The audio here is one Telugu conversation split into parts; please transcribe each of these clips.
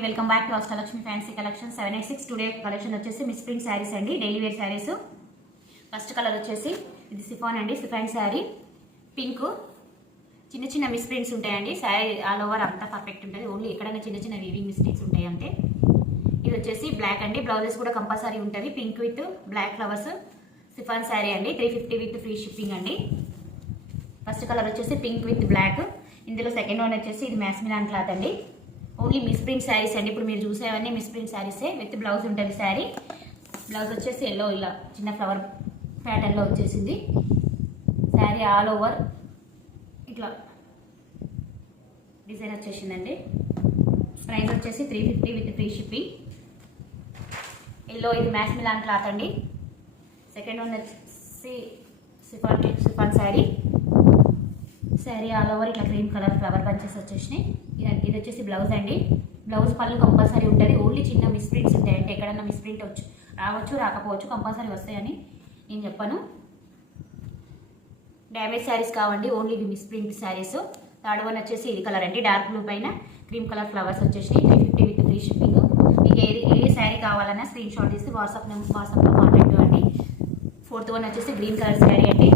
Welcome back to Ashtalakshmi fancy collection 786 today collection వచ్చేసి మిస్ ప్రింట్ శారీస్ అండి, daily wear saris. First colour వచ్చేసి ఇది సిఫాన్ అండి, సిఫాన్ శారీ పింక్. చిన్న చిన్న మిస్ ప్రింట్స్ ఉంటాయండి, శారీ ఆల్ ఓవర్ అంతా పర్ఫెక్ట్ ఉంటుంది, ఓన్లీ ఎక్కడైనా చిన్న చిన్న వీవింగ్ మిస్టేక్స్ ఉంటాయి అంతే. ఇది వచ్చేసి బ్లాక్ అండి, బ్లౌజెస్ కూడా కంపల్సరీ ఉంటుంది, pink with black flowers chiffon sari అండి, 350 విత్ ఫ్రీ షిప్పింగ్ అండి. ఫస్ట్ కలర్ వచ్చేసి పింక్ విత్ బ్లాక్. ఇందులో సెకండ్ వన్ వచ్చేసి ఇది మ్యాస్మిలాన్ క్లాత్ అండి, ఓన్లీ మిస్ ప్రింట్ శారీస్ అండి. ఇప్పుడు మీరు చూసేవన్నీ మిస్ ప్రింట్ శారీసే, విత్ బ్లౌజ్ ఉంటుంది శారీ. బ్లౌజ్ వచ్చేసి ఎల్లో ఇలా చిన్న ఫ్లవర్ ప్యాటర్న్లో వచ్చేసింది. శారీ ఆల్ ఓవర్ ఇట్లా డిజైన్ వచ్చేసిందండి. ప్రైస్ వచ్చేసి 350 విత్ ఫ్రీ షిప్పింగ్. ఎల్లో ఇది మ్యాస్మిలాన్ క్లాత్ అండి. సెకండ్ వన్ వచ్చేసి chiffon sari. Sari all over ఇట్లా క్రీమ్ కలర్ ఫ్లవర్ బంచెస్ వచ్చేసినాయి. ఇది వచ్చేసి బ్లౌజ్ అండి. బ్లౌజ్ పళ్ళు కంపల్సరీ ఉంటుంది, ఓన్లీ చిన్న మిస్ ప్రింట్స్ ఉంటాయి, అంటే ఎక్కడన్నా మిస్ ప్రింట్ రావచ్చు రాకపోవచ్చు, కంపల్సరీ వస్తాయని నేను చెప్పాను. డ్యామేజ్ శారీస్ కావండి, ఓన్లీ ఇవి miss print saris. Third one వచ్చేసి ఇది కలర్ అండి, డార్క్ బ్లూ పైన క్రీమ్ కలర్ ఫ్లవర్స్ వచ్చేసినాయి, 350 విత్ ఫ్రీ షిప్పింగ్. మీకు ఏ శారీ కావాలన్నా స్క్రీన్ షాట్ తీసి వాట్సాప్లో కాంటాక్ట్ అండి. ఫోర్త్ వన్ వచ్చేసి గ్రీన్ కలర్ శారీ అండి,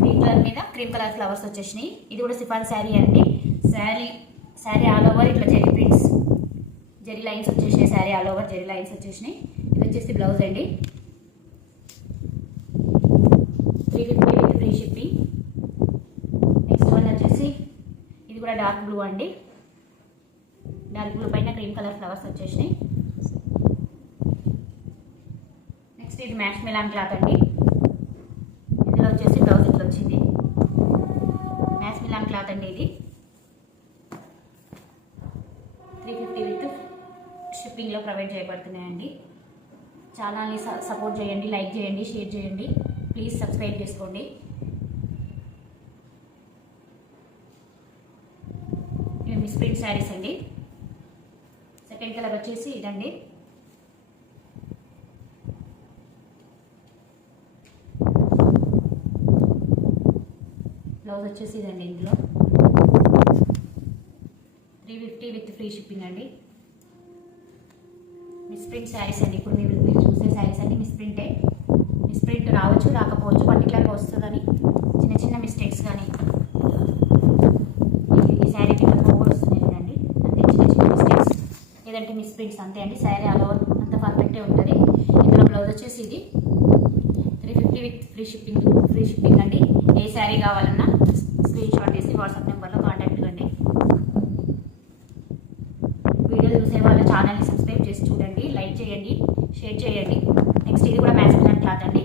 గ్రీన్ కలర్ మీద క్రీమ్ కలర్ ఫ్లవర్స్ వచ్చేసినాయి. ఇది కూడా సిఫాన్ శారీ అండి. శారీ ఆల్ ఓవర్ ఇట్లా జెరీ ప్రింట్స్, జెరీ లైన్స్ వచ్చేసినాయి, sari all over zari lines వచ్చేసినాయి. ఇది వచ్చేసి బ్లౌజ్ అండి, 350 with free shipping. Next one వచ్చేసి ఇది కూడా డార్క్ బ్లూ అండి, డార్క్ బ్లూ పైన క్రీమ్ కలర్ ఫ్లవర్స్ వచ్చేసినాయి. నెక్స్ట్ ఇది మ్యాస్మిలాన్ క్లాత్ అండి. ఇందులో వచ్చేసి బ్లౌజ్ ఇట్లా వచ్చింది, మ్యాస్మిలాన్ క్లాత్ అండి. ఇది 350 విత్ షిప్పింగ్లో ప్రొవైడ్ చేయబడుతున్నాయండి. ఛానల్ని సపోర్ట్ చేయండి, లైక్ చేయండి, షేర్ చేయండి, ప్లీజ్ సబ్స్క్రైబ్ చేసుకోండి. ఇవి మిస్ ప్రింట్ శారీస్ అండి. సెకండ్ కలర్ వచ్చేసి ఇదండి, బ్లౌజ్ వచ్చేసి ఇదండి. ఇందులో 350 విత్ ఫ్రీ షిప్పింగ్ అండి. మిస్ ప్రింట్ శారీస్ అండి, ఇప్పుడు మీరు చూసే శారీస్ అన్ని మిస్ ప్రింటే. మిస్ ప్రింట్ రావచ్చు రాకపోవచ్చు, పర్టికులర్గా వస్తుందని చిన్న చిన్న మిస్టేక్స్ కానీ ఈ శారీకి కూడా వస్తున్నాయి కదండి, అంతే చిన్న చిన్న మిస్టేక్స్, లేదంటే మిస్ ప్రింట్స్ అంతే అండి. శారీ ఆల్ ఓవర్ అంత పర్ఫెక్టే ఉంటుంది. ఇందులో బ్లౌజ్ వచ్చేసి ఇది 350 విత్ ఫ్రీ షిప్పింగ్ అండి. ఏ శారీ కావాలన్నా స్క్రీన్ షాట్ తీసి వాట్సాప్ నెంబర్లో కాంటాక్ట్ కండి. వీడియో చూసే వాళ్ళు ఛానల్ని సబ్స్క్రైబ్ చేసి చూడండి, లైక్ చేయండి, షేర్ చేయండి. నెక్స్ట్ ఇది కూడా మ్యాస్మిలాన్ క్లాత్ అండి,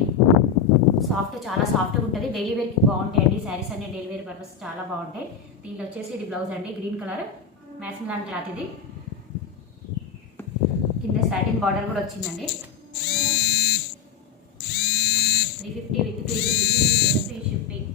చాలా సాఫ్ట్గా ఉంటుంది, డైలీ వేర్కి బాగుంటాయండి శారీస్ అన్ని, డైలీ వేర్ పర్పస్ చాలా బాగుంటాయి. దీంట్లో వచ్చేసి ఇది బ్లౌజ్ అండి, గ్రీన్ కలర్ మ్యాస్మిలాన్ క్లాత్. ఇది కింద సాటిన్ బార్డర్ కూడా వచ్చిందండి. 350 విత్ ఫ్రీ షిప్పింగ్.